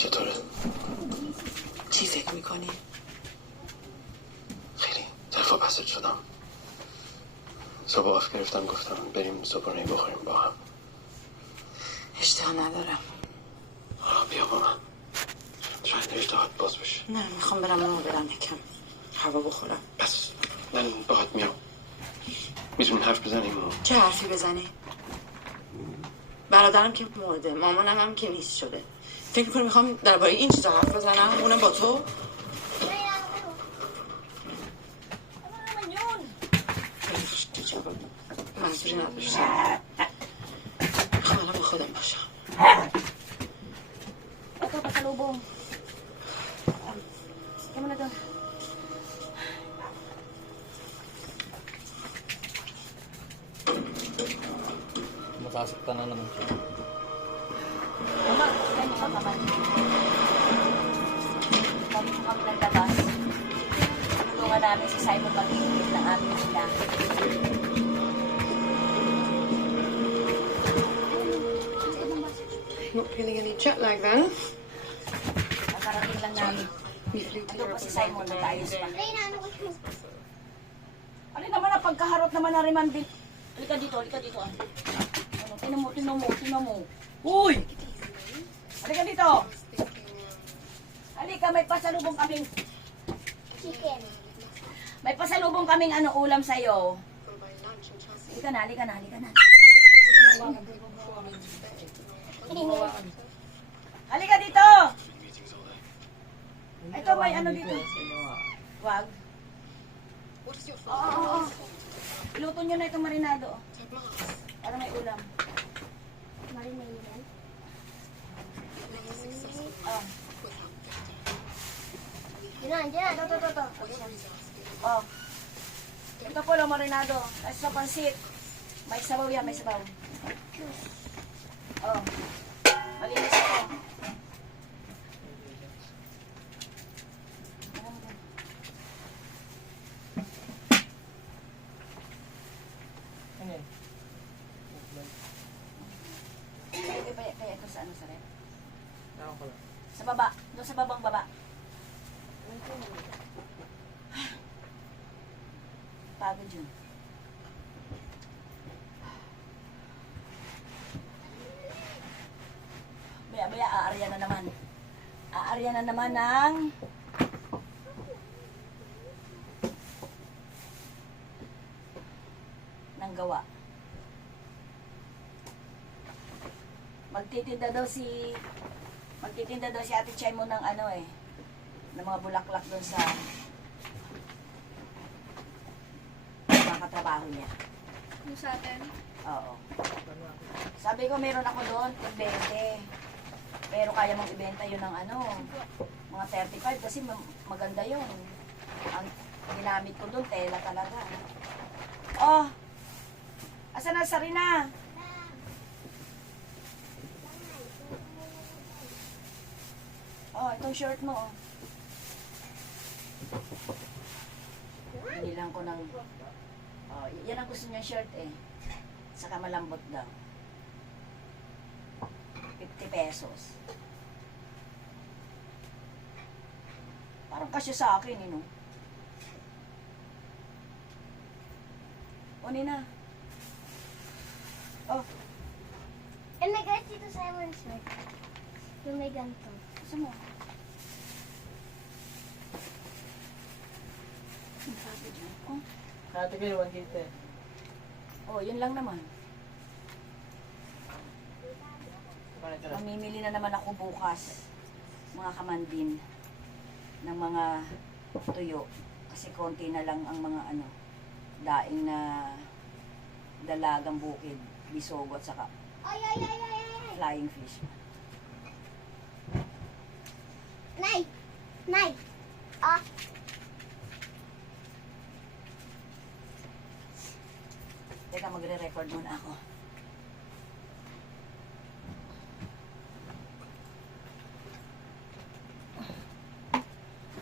چطوره؟ چی فکر میکنی؟ خیلی دفعه بسط شدم. صبح آف گرفتم گفتم بریم صبحانه بخوریم با هم. اشتها ندارم. بیا با من. شاید اشتهات باز بشه. نه میخوام برم یکم هوا بخورم. بس من باهات میام. میتونیم حرف بزنیم چه حرفی بزنی؟ برادرم که مرده، مامانم هم که نیست شده. فکر میکنی میخوام درباره این چیزا حرف بزنم؟ اونم با تو؟ منظوری نداشتم. میخوام الان با خودم باشم. Ito, pasalubong. Sige mo na doon. Masasaktan na naman siya. Mama, kaya mo ka naman. Sabi ko kami naglabas. Tulungan namin si Simon mag-iinit ng aming sila. Not feeling any jet lag then? Ang karating lang namin. Ito po si Simon nag-ayos pa. Alin naman ang pagkaharot naman na Riman din. Halika dito. Ano, tinan mo. Uy! Halika dito. Halika, may pasalubong kaming Chicken. May pasalubong kaming ulam sa'yo. Halika na. Halika dito! Ito, may dito. Wag. Oo. Iluto nyo na itong marinado. Para may ulam. Marinated. Oh. Diyan. Ito. Oh. Ito po lang marinado. Tapos sa pansit. May sabaw yan, may sabaw. Oh. Malinis ito. Ano yan? Kaya ito sa sa rep? Ako pala. Sa baba. Doon sa babang baba. Pagod yun. Baya, aarya na naman. Aarya na naman ng gawa. Magtitinda daw si Ate Chay mo ng ng mga bulaklak doon sa mga katrabaho niya. Yung sa atin? Oo. Sabi ko meron ako doon, 20. Pero kaya mong ibenta yun ng mga 35 kasi maganda yun. Ang ginamit ko doon, tela talaga. Oh! Asa na Sarina? Oh, itong shirt mo. Binilang ko ng... Oh, yan ang gusto niya shirt eh. Saka malambot daw. 50 pesos. Parang kasya sa akin, no? O, Nina. Oh, And may guys dito Simon's shirt. Yung may ganito. gusto mo? Ang sabi dyan. Oh, Kati kayo, 1 eh. oh, yun lang naman. Mamimili na naman ako bukas, mga kamandin, ng mga tuyo. Kasi konti na lang ang mga daing na dalagang bukid, bisogo at saka Ay. flying fish. Nay. Ah. Teka, magre-record muna ako.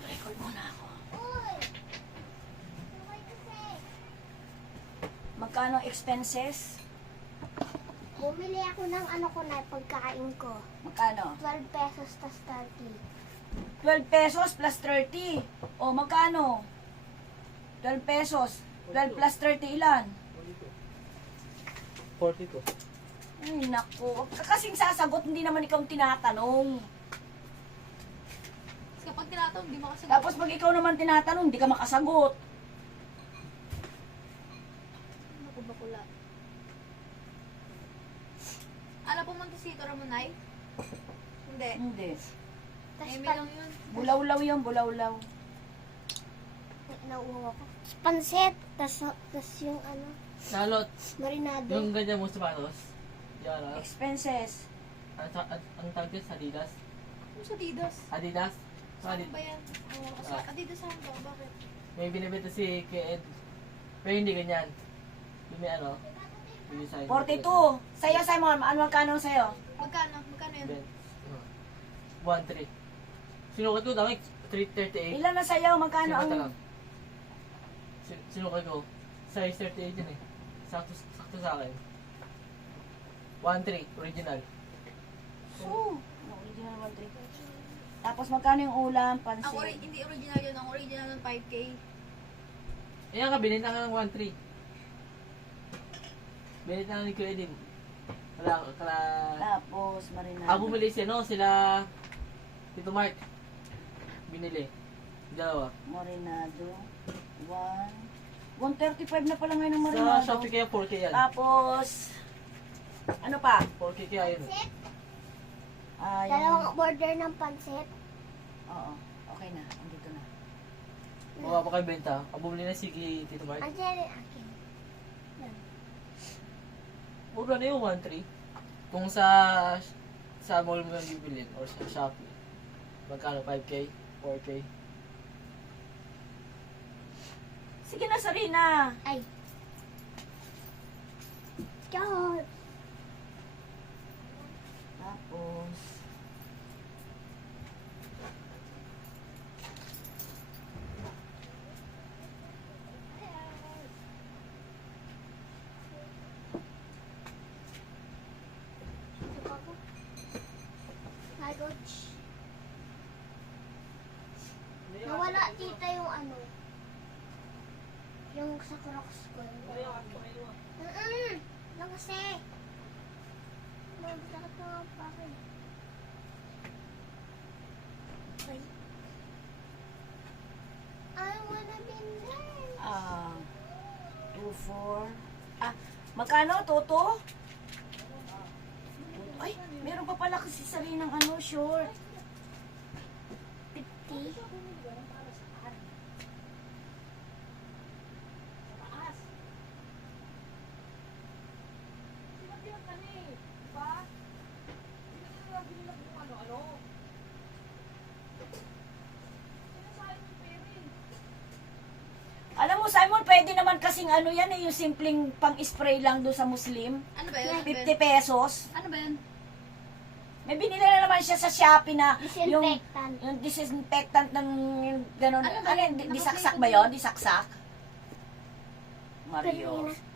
Record muna ako. Magkano expenses? 4. Bumili ako ng ano ko na pagkain ko. Magkano? 12 pesos tas 30. 12 pesos plus 30. O, magkano? 12 pesos. 12 plus 30 ilan? 42. Ay, naku. Huwag ka kasing sasagot, hindi naman ikaw tinatanong. Kasi kapag tinatanong, di makasagot. Tapos pag ikaw naman tinatanong, hindi ka makasagot. Naku, bakula. Alam po Montecito Ramonay? Hindi. Hindi. Tas Eme lang yun. Bulawlaw yun, bulawlaw. nauuwa ko. Pansit, tas yung ano, Nalot, marinado. yung ganyan mo sapatos. Yan ah. Expenses. Ang tawag dyan sa Adidas? Ano sa Adidas? Adidas? Sa Saan Adidas. ba yan? Oo, sa Adidas saan to? Bakit? May binibenta si Ked. Pero hindi ganyan. Yung may ano. Yung design. 42. Sa'yo, Simon, ano magkano sa'yo? Magkano? Magkano yun? 1.3. Sinukat ko dami. 3.38. Ilan na sa'yo? Magkano Sinukat ang... lang. Sinukat ko. Size 38 yun eh. Sakto sa akin. 1.3. Original. So, ano, original 1.3. Tapos magkano yung ulam, pansit? Hindi original yun. Ang original ng 5K. Ayan ka, binenta ka ng 1.3. Binenta ka ni Kuya Edin. Kala... Tapos, marinado. Bumili sila Tito Mark. Binili. Dalawa. Marinado. 135 na pala ngayon ng marinado. Sa Shopee kaya 4K yan. Tapos, ano pa? 4K kaya yun. Dalawang order ng pansit. Oo, okay na. Andito na. Baka pa kayo benta. Bumili na si Tito Mark. Andiyan rin akin. Mura na yung 1.3. Kung sa mall mo yung bibilin or sa Shopee. Magkano? 5K? 4K? Sige na, Sarina. Ay. God. Tapos, Nawala tita yung ano. Yung sa Crocs ko. Lang kasi. Mabitakot na nga pa akin. Okay. I wanna be there. 2, 4. Magkano, Toto? Ay, meron pa pala kasi Sarinang ano, short. 50. Alam mo, Simon, pwede naman kasing ano yan eh, yung simpleng pang-spray lang doon sa Muslim. Ano ba yun? 50 pesos. Ano ba yun? May binili na naman siya sa Shopee na Disinfectant. yung disinfectant ng gano'n. Ano ba Ano yun? yun? Disaksak ba yun? Disaksak? Pwede Mario. na.